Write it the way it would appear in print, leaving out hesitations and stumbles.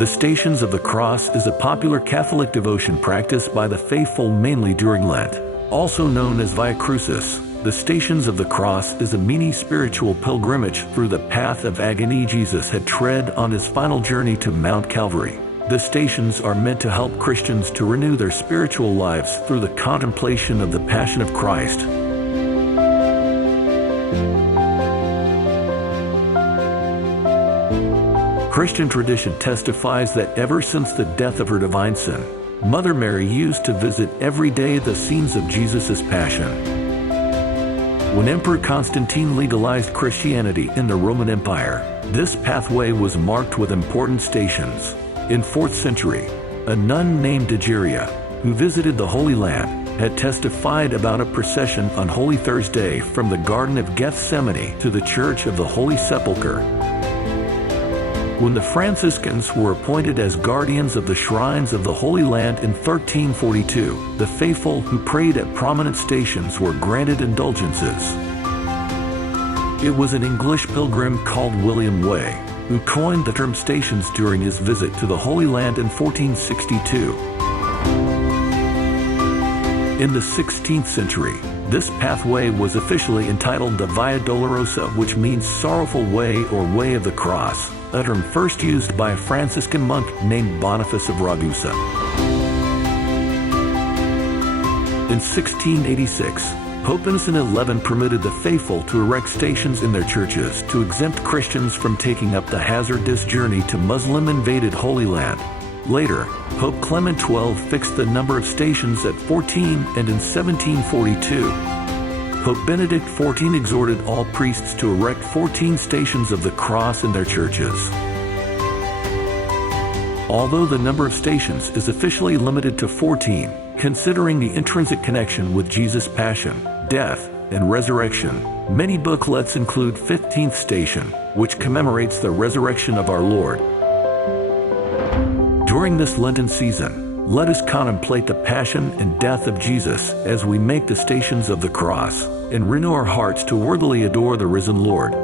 The Stations of the Cross is a popular Catholic devotion practiced by the faithful mainly during Lent. Also known as Viacrucis, the Stations of the Cross is a mini-spiritual pilgrimage through the path of agony Jesus had tread on his final journey to Mount Calvary. The stations are meant to help Christians to renew their spiritual lives through the contemplation of the Passion of Christ. Christian tradition testifies that ever since the death of her divine Son, Mother Mary used to visit every day the scenes of Jesus' Passion. When Emperor Constantine legalized Christianity in the Roman Empire, this pathway was marked with important stations. In 4th century, a nun named Egeria, who visited the Holy Land, had testified about a procession on Holy Thursday from the Garden of Gethsemane to the Church of the Holy Sepulchre. When the Franciscans were appointed as guardians of the shrines of the Holy Land in 1342, the faithful who prayed at prominent stations were granted indulgences. It was an English pilgrim called William Way who coined the term stations during his visit to the Holy Land in 1462. In the 16th century, this pathway was officially entitled the Via Dolorosa, which means sorrowful way or way of the cross, a term first used by a Franciscan monk named Boniface of Ragusa. In 1686, Pope Innocent XI permitted the faithful to erect stations in their churches to exempt Christians from taking up the hazardous journey to Muslim-invaded Holy Land. Later, Pope Clement XII fixed the number of stations at 14, and in 1742, Pope Benedict XIV exhorted all priests to erect 14 stations of the cross in their churches. Although the number of stations is officially limited to 14, considering the intrinsic connection with Jesus' passion, death, and resurrection, many booklets include 15th Station, which commemorates the resurrection of our Lord. During this Lenten season, let us contemplate the passion and death of Jesus as we make the stations of the cross, and renew our hearts to worthily adore the risen Lord.